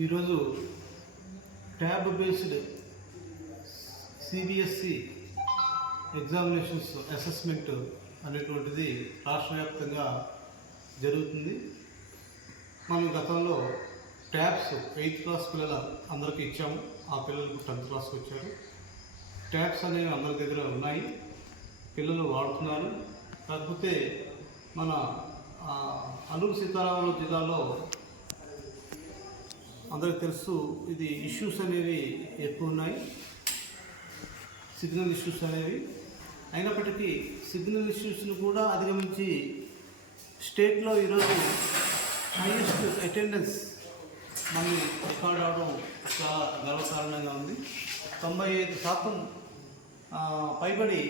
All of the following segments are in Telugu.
ఈరోజు tab based CBSE examinations assessment అనేటువంటిది రాష్ట్ర వ్యాప్తంగా జరుగుతుంది. మనం గతంలో ట్యాబ్స్ ఎయిత్ క్లాస్ పిల్లల అందరికీ ఇచ్చాము. ఆ పిల్లలకు టెన్త్ క్లాస్కి వచ్చారు. ట్యాబ్స్ అనేవి అందరి దగ్గర ఉన్నాయి. పిల్లలు వాడుతున్నారు. కాకపోతే మన ఆ, అల్లూరు జిల్లాలో అందరికి తెలుసు ఇది ఇష్యూస్ అనేవి ఎక్కువ ఉన్నాయి. సిగ్నల్ ఇష్యూస్ అనేవి. అయినప్పటికీ సిగ్నల్ ఇష్యూస్ను కూడా అధిగమించి స్టేట్లో ఈరోజు హైయెస్ట్ అటెండెన్స్ మళ్ళీ రికార్డ్ అవడం చాలా గర్వకారణంగా ఉంది. తొంభై ఐదు శాతం పైబడి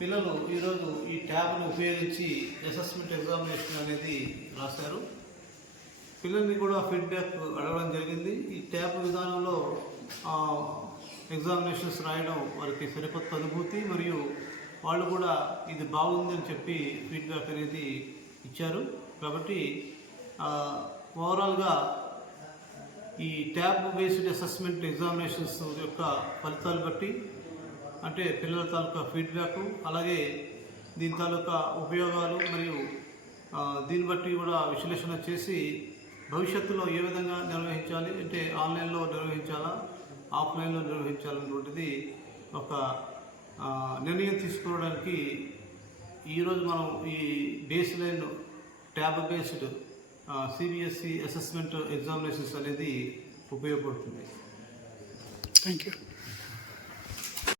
పిల్లలు ఈరోజు ఈ ట్యాబ్ను ఉపయోగించి అసెస్మెంట్ ఎగ్జామినేషన్ అనేది రాశారు. పిల్లల్ని కూడా ఫీడ్బ్యాక్ అడగడం జరిగింది. ఈ ట్యాబ్ విధానంలో ఎగ్జామినేషన్స్ రాయడం వారికి సరికొత్త అనుభూతి మరియు వాళ్ళు కూడా ఇది బాగుందని చెప్పి ఫీడ్బ్యాక్ అనేది ఇచ్చారు. కాబట్టి ఓవరాల్గా ఈ ట్యాబ్ బేస్డ్ అసెస్మెంట్ ఎగ్జామినేషన్స్ యొక్క ఫలితాలు బట్టి అంటే పిల్లల తాలూకా ఫీడ్బ్యాక్ అలాగే దీని తాలూకా ఉపయోగాలు మరియు దీన్ని బట్టి కూడా విశ్లేషణ చేసి భవిష్యత్తులో ఏ విధంగా నిర్వహించాలి? అంటే ఆన్లైన్లో నిర్వహించాలా? ఆఫ్లైన్లో నిర్వహించాలన్నటువంటిది ఒక నిర్ణయం తీసుకోవడానికి ఈరోజు మనం ఈ base line tab based CBSE assessment examinations అనేది ఉపయోగపడుతుంది. Thank you